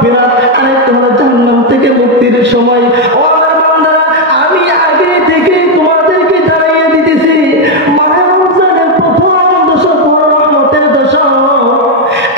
মাগফিরাত, আরেকটা হলো জাহান্নাম থেকে মুক্তির সময়। ও আমার বান্দারা, আমি আগে থেকে তোমাদেরকে জানিয়ে দিতেছি মাহে রমজানের প্রথম দশক রহমতের দশক।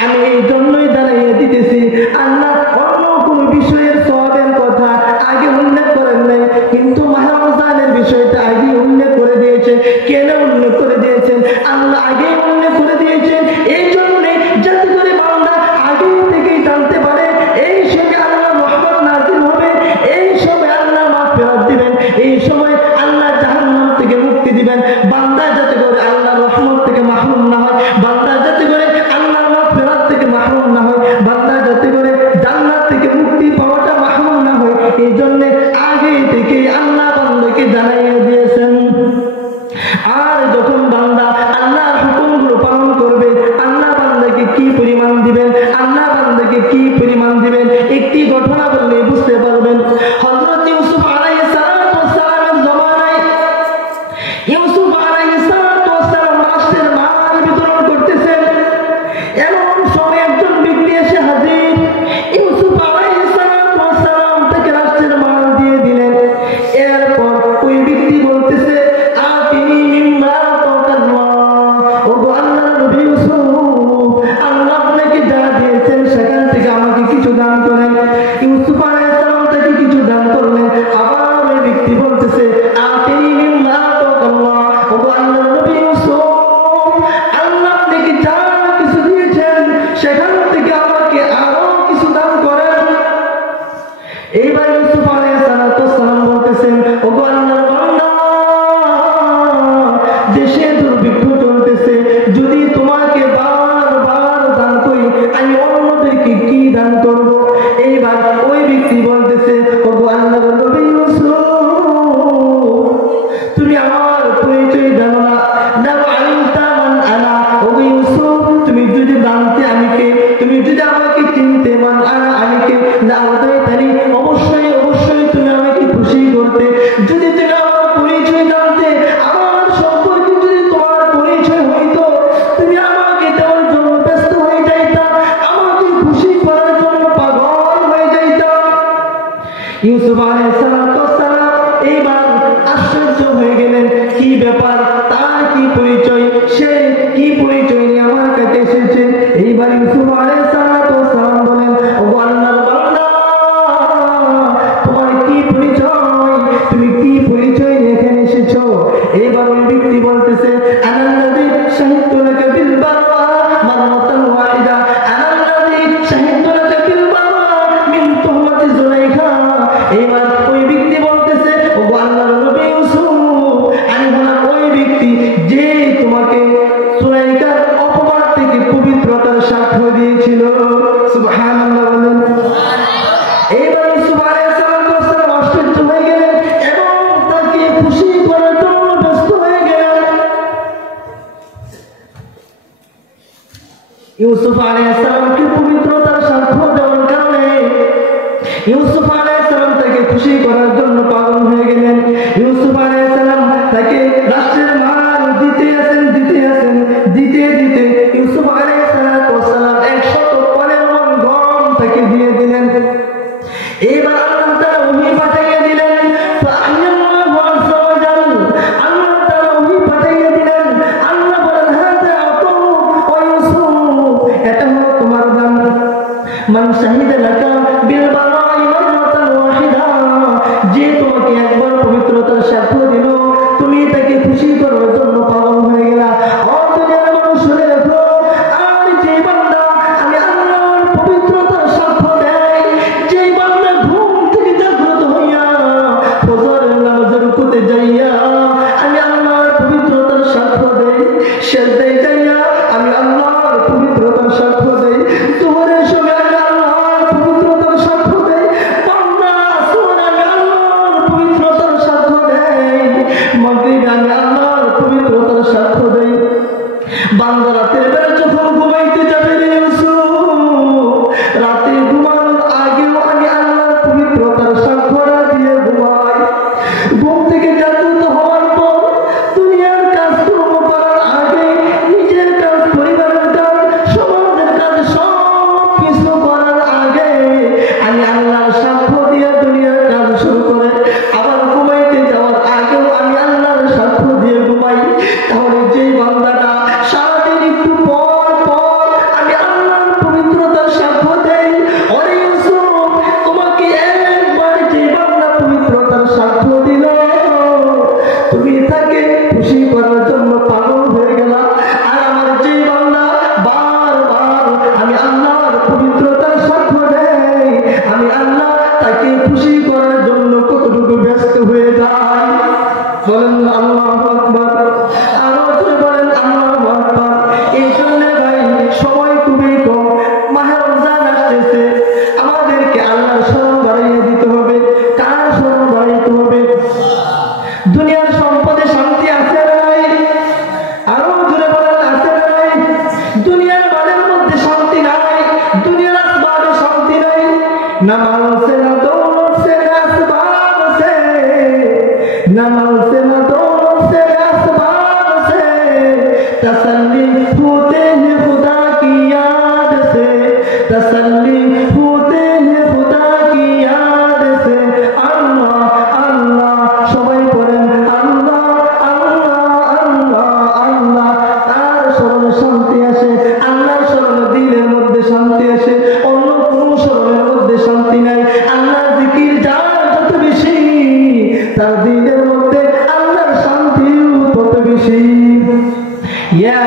আমি এই জন্যই জানিয়ে দিতেছি, আল্লাহ অন্য কোন বিষয়ের সওয়াবের কথা আগে উল্লেখ করেন নাই, কিন্তু মাহে রমজানের বিষয়টা আগে উল্লেখ করে দিয়েছেন। কেন উল্লেখ করে দিয়েছেন? আল্লাহ আগে উল্লেখ করে দিয়েছেন এই জন্য, যাতে করে বান্দা আগে থেকেই জানতে পারে এই সময় আল্লাহ রহমত নাযিল হবে, এই সময় আল্লাহ মাগফিরাত দিবেন, এই সময় আল্লাহ জাহান্নাম থেকে মুক্তি দিবেন। বান্দা যাতে করে আল্লাহর রহমত থেকে মাহরুম না হয়, বান্দা যাতে করে আল্লাহর মাগফিরাত থেকে মাহরুম না হয়, বান্দা যাতে করে জান্নাত থেকে মুক্তি পাওয়াটা মাহরুম না হয়, এই জন্য আগে থেকে আল্লাহ বান্দাকে জানাইয়ে দিয়েছেন। আর যখন বান্দা আল্লাহর হুকুমগুলো পালন করবে, আল্লাহ বান্দাকে কি পরিমাণ দিবেন, আল্লাহ বান্দাকে কি পরিমাণ দিবেন, একটি ঘটনা বললে বুঝতে পারবেন। হযরত ইউসুফ আলাইহিস সালামের জমানায় ইউসুফ আলাইহিস সালাম রাষ্ট্রের মাল বিতরণ করতেছেন। এমন সময় একজন ব্যক্তি এসে হাজির। ইউসুফ আলাইহিস সালাম তাকে রাষ্ট্রের মাল দিয়ে দিলেন। এরপর ওই ব্যক্তি বলতেছে, আতিনি মিম্মা তাকাল্লাহ, ও আল্লাহর নবী ইউসুফ, আল্লাহ আপনাকে যা দিয়েছেন সেখান থেকে আমাকে কিছু দান করেন। ইউসুফ আলাইহিস সালাম তাকে কিছু দান করলেন। আবার ওই ব্যক্তি বলতেছে, আতিনি মিম্মা তাকাল্লাহ, ও আল্লাহর নবী ইউসুফ, আল্লাহ আপনাকে যা কিছু দিয়েছেন সেখান থেকে আমাকে আরো কিছু দান করেন। এইবার ইউসুফ আলাইহিস সালাম বলতেছেন, ও আল্লাহর বান্দা, দেশে দুর্ভিক্ষ চলতেছে, যদি তোমাকে বারবার দান করি আমি অন্যদেরকে কি দান করব? এইবার ওই ব্যক্তি বলতেছে, ও আল্লাহর নবী ইউসুফ, তুমি আমার পরিচয় জানো না, দাও আলিমতা মান আনা, ও ইউসুফ, তুমি যদি জানতে আমি কে, তুমি যদি আমাকে চিনতে মান আনা আমি কে, দাও তাই অবশ্যই অবশ্যই তুমি আমাকে খুশি করতে। যদি তুমি আমার পরিচয় জানতে, আমার সম্পর্কে যদি তোমার পরিচয় হইতো, তুমি আমাকে দেওয়ার জন্য ব্যস্ত হয়ে যাইতা, আমাকে খুশি করার জন্য পাগল হয়ে যাইতা। ইউসুফ আলাইহিস সালাম এইবার আশ্চর্য হয়ে গেলেন, কি ব্যাপার, তার কি পরিচয়, সে কি পরিচয় নিয়ে আমার কাছে এসেছে। এইবার ইউসুফ আলাইহিস সালাম বলেন, ও আল্লাহর বান্দা, তোমার কি পরিচয়, তুমি কি পরিচয় নিয়ে এখানে এসেছো? এইবার ওই ব্যক্তি বলতেছে, আনাল্লাযী শাহিদতু লাকা বিল বাররা মাররাতান ওয়াহিদা, আনাল্লাযী শাহিদতু লাকা বিল বাররা মিন তুহমাতি যুলাইখা। এইবার ওই ব্যক্তি বলতেছে, ও আল্লাহর নবী ইউসুফ, আমি হলাম ওই ব্যক্তি যে তোমাকে যুলাইখার অপবাদ থেকে পবিত্রতার সাক্ষ্য দিয়েছিল। সুবহানাল্লাহ বলেন। এইবার ইউসুফ আলাইহিস সালাম আশ্চর্য হয়ে গেলেন এবং তাকে খুশি করার জন্য ব্যস্ত হয়ে গেলেন। ইউসুফ আলাইহিস সালামকে পবিত্রতার সাক্ষ্য দেওয়ার কারণে ইউসুফ আলাইহিস সালাম তাকে খুশি করার জন্য পাগল হয়ে গেলেন। ইউসুফ আলাইহিস সালাম তাকে রাষ্ট্রের মাল দিতে দিতে ইউসুফ আলাইহিস সালাম 115 মণ গম তাকে দিয়ে দিলেন। এইবার আল্লাহ তাআলা ওহী পাঠিয়ে দিলেন, ফাআল্লাহু আযজা ওয়া জাল, আল্লাহ তাআলা ওহী পাঠিয়ে দিলেন। আল্লাহ বলেন, হাযা আতাউ ও ইউসুফ, এটা হলো তোমার দান। মান শাহিদা লাকা বিল বারাই মাররাতান ওয়াহিদা, যে তোমাকে একবার পবিত্রতার সাক্ষ্য দিল, তুমি তাকে খুশি করার জন্য পাগল হয়ে গেলা। ও দুনিয়ার মানুষ শুনে রাখো, আর যে বান্দা আমি আল্লাহর পবিত্রতার সাক্ষ্য দেয়, যে বান্দা ঘুম থেকে জাগ্রত হইয়া ফজরের নামাজে রুকুতে যাইয়া আমি আল্লাহর পবিত্রতার সাক্ষ্য দেই, সিজদায় যাইয়া আমি আল্লাহর পবিত্রতার সাক্ষ্য দেই, যোহরের সময় আমি আল্লাহর পবিত্রতার সাক্ষ্য দেই, বান্দা আসর আমি আল্লাহর পবিত্রতার সাক্ষ্য দেই, মাগরিবে আমি আল্লাহর পবিত্রতার সাক্ষ্য দেই। বান্দা রাতের বেলা যখন ঘুমাইতে যাবে রে ইউসুফ, न माल से न दौलत से न असबाब से, न माल से न दौलत से न असबाब से, तसल्ली होते हैं खुदा की याद से, तसल्ली होते हैं खुदा की याद से। अल्लाह अल्लाह সবাই পড়েন আল্লাহ আল্লাহ আল্লাহ আল্লাহ। তার স্মরণে শান্তি আসে, আল্লাহর স্মরণে দিলের মধ্যে শান্তি আসে, অন্য কোনো স্মরণের মধ্যে শান্তি নাই। আল্লাহর জিকির যার যত বেশি, তার দিলের মধ্যে আল্লাহর শান্তিও তত বেশি। ইয়া